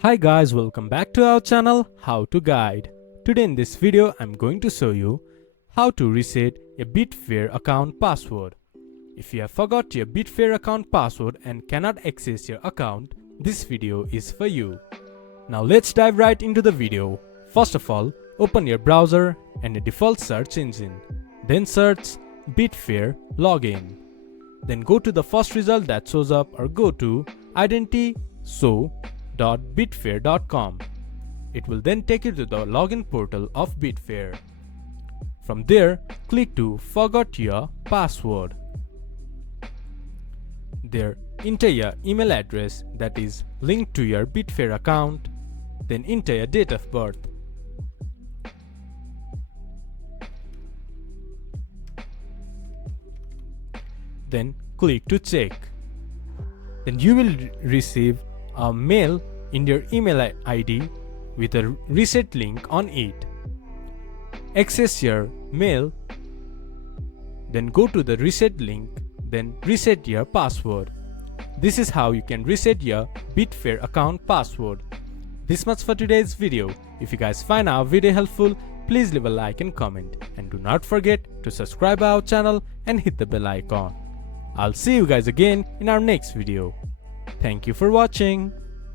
Hi guys, welcome back to our channel How to Guide. Today in this video I'm going to show you how to reset a Betfair account password. If you have forgot your Betfair account password and cannot access your account, this video is for you. Now let's dive right into the video. First of all, open your browser and a default search engine. Then search Betfair login. Then go to the first result that shows up or go to identityshow.betfair.com. It will then take you to the login portal of Betfair. From there, click to Forgot Your Password. There, enter your email address that is linked to your Betfair account. Then enter your date of birth. Then click to check. Then you will receive a mail in your email ID with a reset link on it. Access your mail, then go to the reset link, then reset your password. This is how you can reset your Betfair account password. This much for today's video. If you guys find our video helpful, please leave a like and comment, and do not forget to subscribe our channel and hit the bell icon. I'll see you guys again in our next video. Thank you for watching.